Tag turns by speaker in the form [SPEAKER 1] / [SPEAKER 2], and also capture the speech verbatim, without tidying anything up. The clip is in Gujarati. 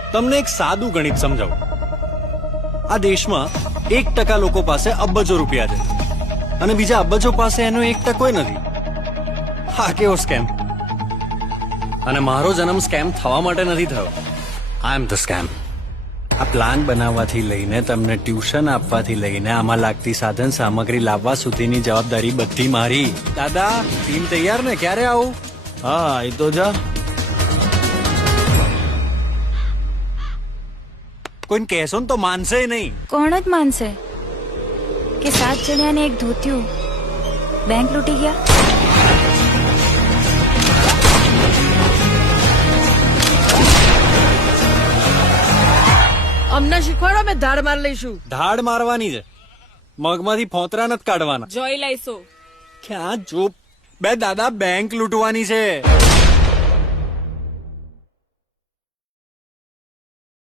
[SPEAKER 1] તમને એક સાદું ગણિત સમજાવું. આ દેશમાં એક ટકા લોકો પાસે અબજો રૂપિયા છે અને બીજા અબજો પાસે એનો એક ટકોય નથી. હા, કેવો સ્કેમ. અને મારો જન્મ સ્કેમ થવા માટે નથી થયો. I am the scam. આ પ્લાન બનાવવાથી લઈને તમને ટ્યુશન આપવાથી લઈને આમાં લાગતી સાધન સામગ્રી લાવવા સુધીની જવાબદારી બધી મારી. દાદા, ટીમ તૈયાર ને? ક્યારે આવું?
[SPEAKER 2] હા, એ તો જા.
[SPEAKER 1] કોઈને કહેશો ને તો માનશે નહીં.
[SPEAKER 3] કોણ જ માનશે કે સાત જણ્યાને એક ધોત્યું બેંક લૂંટી ગયા?
[SPEAKER 4] અમને શીખવાડો, અમે ધાડ માર લઈશું.
[SPEAKER 1] ધાડ મારવાની છે, મગમાંથી ફોતરા નથી કાઢવાના.
[SPEAKER 4] જોઈ લઈશું.
[SPEAKER 1] ક્યાં જો બે દાદા, બેંક લૂંટવાની છે.